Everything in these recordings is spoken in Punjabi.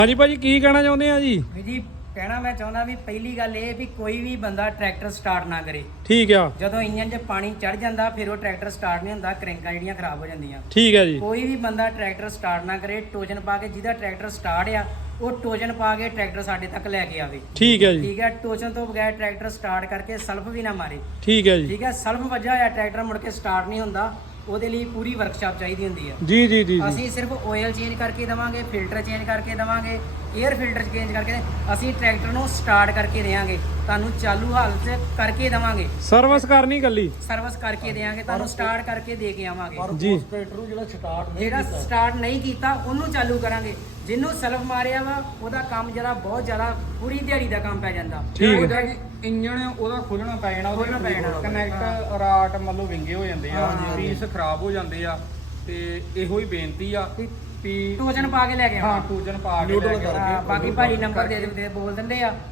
ਹਾਂਜੀ ਭਾਜੀ ਕੀ ਕਹਿਣਾ ਚਾਹੁੰਦੇ ਆ ਜੀ? ਜੀ ਕਹਿਣਾ ਮੈਂ ਚਾਹੁੰਦਾ ਵੀ ਪਹਿਲੀ ਗੱਲ ਇਹ ਵੀ ਕੋਈ ਵੀ ਬੰਦਾ ਟਰੈਕਟਰ ਸਟਾਰਟ ਨਾ ਕਰੇ। ਠੀਕ ਆ। ਜਦੋਂ ਇੰਜਨ 'ਚ ਪਾਣੀ ਚੜ ਜਾਂਦਾ ਫਿਰ ਉਹ ਟਰੈਕਟਰ ਸਟਾਰਟ ਨਹੀਂ ਹੁੰਦਾ, ਕਰੰਕਾਂ ਜਿਹੜੀਆਂ ਖਰਾਬ ਹੋ ਜਾਂਦੀਆਂ। ਠੀਕ ਹੈ ਜੀ। ਕੋਈ ਵੀ ਬੰਦਾ ਟਰੈਕਟਰ ਸਟਾਰਟ ਨਾ ਕਰੇ, ਟੋਜਨ ਪਾ ਕੇ ਜਿਹਦਾ ਟਰੈਕਟਰ ਸਟਾਰਟ ਆ ਉਹ ਟੋਜਨ ਪਾ ਕੇ ਟਰੈਕਟਰ ਸਾਡੇ ਤੱਕ ਲੈ ਕੇ ਆਵੇ। ਠੀਕ ਹੈ ਜੀ। ਠੀਕ ਹੈ, ਟੋਜਨ ਤੋਂ ਬਗੈਰ ਟਰੈਕਟਰ ਸਟਾਰਟ ਕਰਕੇ ਸਲਫ ਵੀ ਨਾ ਮਾਰੇ। ਠੀਕ ਹੈ ਜੀ। ਠੀਕ ਹੈ, ਸਲਫ ਵੱਜਾ ਹੋਇਆ ਟਰੈਕਟਰ ਮੁੜ ਕੇ ਸਟਾਰਟ ਨਹੀਂ ਹੁੰਦਾ, ਉਹਦੇ ਲਈ ਪੂਰੀ ਵਰਕਸ਼ਾਪ ਚਾਹੀਦੀ ਹੁੰਦੀ ਹੈ। ਜੀ ਜੀ ਜੀ। ਅਸੀਂ ਸਿਰਫ ਆਇਲ ਚੇਂਜ ਕਰਕੇ ਦੇਵਾਂਗੇ, ਫਿਲਟਰ ਚੇਂਜ ਕਰਕੇ ਦੇਵਾਂਗੇ, 에ਅਰ ਫਿਲਟਰ ਚੇਂਜ ਕਰਕੇ ਅਸੀਂ ਟਰੈਕਟਰ ਨੂੰ ਸਟਾਰਟ ਕਰਕੇ ਦੇਵਾਂਗੇ, ਤੁਹਾਨੂੰ ਚਾਲੂ ਹਾਲਤ 'ਚ ਕਰਕੇ ਦੇਵਾਂਗੇ। ਸਰਵਿਸ ਕਰਨੀ ਕੱਲੀ ਸਰਵਿਸ ਕਰਕੇ ਦੇਵਾਂਗੇ, ਤੁਹਾਨੂੰ ਸਟਾਰਟ ਕਰਕੇ ਦੇ ਕੇ ਆਵਾਂਗੇ। ਜੀ। ਜਿਹੜਾ ਸਟਾਰਟ ਨਹੀਂ ਕੀਤਾ ਉਹਨੂੰ ਚਾਲੂ ਕਰਾਂਗੇ। ਜਿਹਨੂੰ ਸਲਫ ਮਾਰਿਆ ਵਾ ਉਹਦਾ ਕੰਮ ਜਿਹੜਾ ਬਹੁਤ ਜ਼ਿਆਦਾ ਪੂਰੀ ਦਿਹਾੜੀ ਦਾ ਕੰਮ ਪੈ ਜਾਂਦਾ। ਠੀਕ ਹੈ। ਇੰਜਣ ਉਹਦਾ ਖੋਲਣਾ ਪੈ ਜਾਣਾ, ਖੋਲ੍ਹਣਾ ਪੈ ਜਾਣਾ। ਕਨੈਕਟ ਰਾਟ ਮਤਲਬ ਵਿੰਗੇ ਹੋ ਜਾਂਦੇ ਆ, ਪੀਸ ਖਰਾਬ ਹੋ ਜਾਂਦੇ ਆ। ਤੇ ਇਹੋ ਹੀ ਬੇਨਤੀ ਆ ਵੀ ਟੋਜਨ ਪਾ ਕੇ ਲੈ ਕੇ ਹਾਂ ਟੋਜਨ ਪਾ ਕੇ ਲੈ ਕੇ ਹਾਂ, ਬਾਕੀ ਭਾਜੀ ਨੰਬਰ ਦੇ ਦਿੰਦੇ ਬੋਲ ਦਿੰਦੇ ਆ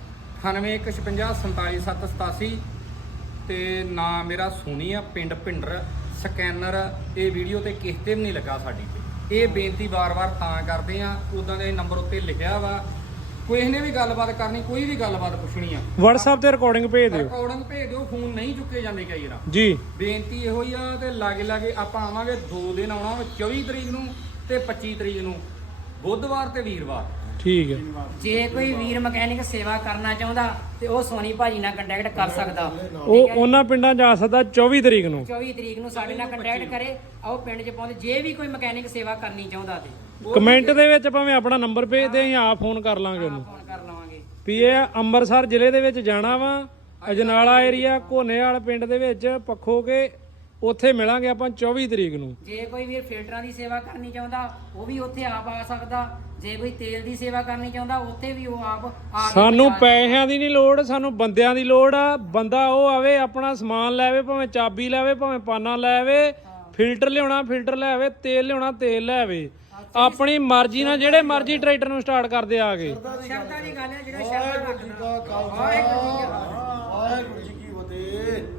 9156477787 ਤੇ ਨਾਮ ਮੇਰਾ ਸੋਨੀ ਆ, ਪਿੰਡ ਭਿੰਡਰ। ਸਕੈਨਰ ਇਹ ਵੀਡੀਓ ਤੇ ਕਿਸੇ ਤੇ ਵੀ ਨਹੀਂ ਲੱਗਾ ਸਾਡੀ ਤੇ। ਇਹ ਬੇਨਤੀ ਵਾਰ-ਵਾਰ ਤਾਂ ਕਰਦੇ ਆ, ਉਦਾਂ ਦੇ ਨੰਬਰ ਉੱਤੇ ਲਿਖਿਆ ਵਾ। ਕੋਈ ਨੇ ਵੀ ਗੱਲਬਾਤ ਕਰਨੀ, ਕੋਈ ਵੀ ਗੱਲਬਾਤ ਪੁੱਛਣੀ ਆ, WhatsApp ਤੇ ਰਿਕਾਰਡਿੰਗ ਭੇਜ ਦਿਓ। ਰਿਕਾਰਡਿੰਗ ਭੇਜ ਦਿਓ, ਫੋਨ ਨਹੀਂ ਚੁੱਕੇ ਜਾਂਦੇ ਕਈ ਵਾਰ। ਜੀ। ਬੇਨਤੀ ਇਹੋ ਹੀ ਆ ਤੇ ਲਾਗੇ ਆਪਾਂ ਆਵਾਂਗੇ 2 ਦਿਨ ਆਉਣਾ, 24 ਤਰੀਕ ਨੂੰ ਤੇ 25 ਤਰੀਕ ਨੂੰ, ਬੁੱਧਵਾਰ ਤੇ ਵੀਰਵਾਰ। ਠੀਕ ਹੈ। ਜੇ ਕੋਈ ਵੀਰ ਮਕੈਨਿਕ ਸੇਵਾ ਕਰਨਾ ਚਾਹੁੰਦਾ ਤੇ ਉਹ ਸੋਨੀ ਭਾਜੀ ਨਾਲ ਕੰਟੈਕਟ ਕਰ ਸਕਦਾ। ਉਹ ਉਹਨਾਂ ਪਿੰਡਾਂ ਜਾ ਸਕਦਾ 24 ਤਰੀਕ ਨੂੰ। 24 ਤਰੀਕ ਨੂੰ ਸਾਡੇ ਨਾਲ ਕੰਟੈਕਟ ਕਰੇ, ਆਓ ਪਿੰਡ 'ਚ ਪਹੁੰਚ। ਜੇ ਵੀ ਕੋਈ ਮਕੈਨਿਕ ਸੇਵਾ ਕਰਨੀ ਚਾਹੁੰਦਾ ਤੇ ਕਮੈਂਟ ਦੇ ਵਿੱਚ ਭਾਵੇਂ ਆਪਣਾ ਨੰਬਰ ਭੇਜ ਦੇ, ਅਸੀਂ ਆਪ ਫੋਨ ਕਰ ਲਾਂਗੇ ਉਹਨੂੰ। ਫੋਨ ਕਰ ਲਵਾਂਗੇ। ਵੀ ਇਹ ਅੰਮ੍ਰਿਤਸਰ ਜ਼ਿਲ੍ਹੇ ਦੇ ਵਿੱਚ ਜਾਣਾ ਵਾ, ਅਜਨਾਲਾ ਏਰੀਆ, ਘੋਨੇਵਾਲ ਪਿੰਡ ਦੇ ਵਿੱਚ ਪੱਖੋ ਕੇ, ਉੱਥੇ ਮਿਲਾਂਗੇ ਆਪਾਂ 24 ਤਰੀਕ ਨੂੰ। ਜੇ ਕੋਈ ਵੀਰ ਫਿਲਟਰਾਂ ਦੀ ਸੇਵਾ ਕਰਨੀ ਚਾਹੁੰਦਾ ਉਹ ਵੀ ਉੱਥੇ ਆਪ ਆ ਸਕਦਾ। ਜੇ ਕੋਈ ਤੇਲ ਦੀ ਸੇਵਾ ਕਰਨੀ ਚਾਹੁੰਦਾ ਉੱਥੇ ਵੀ ਉਹ ਆਪ ਆ ਕੇ ਸਾਨੂੰ ਪਹੁੰਚਾ ਪੈਸਿਆਂ ਦੀ ਨਹੀਂ ਲੋੜ, ਸਾਨੂੰ ਬੰਦਿਆਂ ਦੀ ਲੋੜ ਆ। ਬੰਦਾ ਉਹ ਆਵੇ, ਆਪਣਾ ਸਮਾਨ ਲੈ ਆਵੇ, ਭਾਵੇਂ ਚਾਬੀ ਲੈ ਆਵੇ, ਭਾਵੇਂ ਪਾਨਾ ਲੈ ਆਵੇ, ਫਿਲਟਰ ਲਿਆਉਣਾ ਫਿਲਟਰ ਲੈ ਆਵੇ, ਤੇਲ ਲਿਆਉਣਾ ਤੇਲ ਲੈ ਆਵੇ। ਆਪਣੀ ਮਰਜ਼ੀ ਨਾਲ ਜਿਹੜੇ ਮਰਜ਼ੀ ਟਰੈਕਟਰ ਨੂੰ ਸਟਾਰਟ ਕਰਦੇ ਆ ਕੇ। ਸ਼ਰਤਾਂ ਦੀ ਗੱਲ ਹੈ, ਜਿਹੜਾ ਸ਼ਰਤਾਂ ਰੱਖਦਾ। ਵਾਹਿਗੁਰੂ ਜੀ ਕੀ ਫਤਿਹ।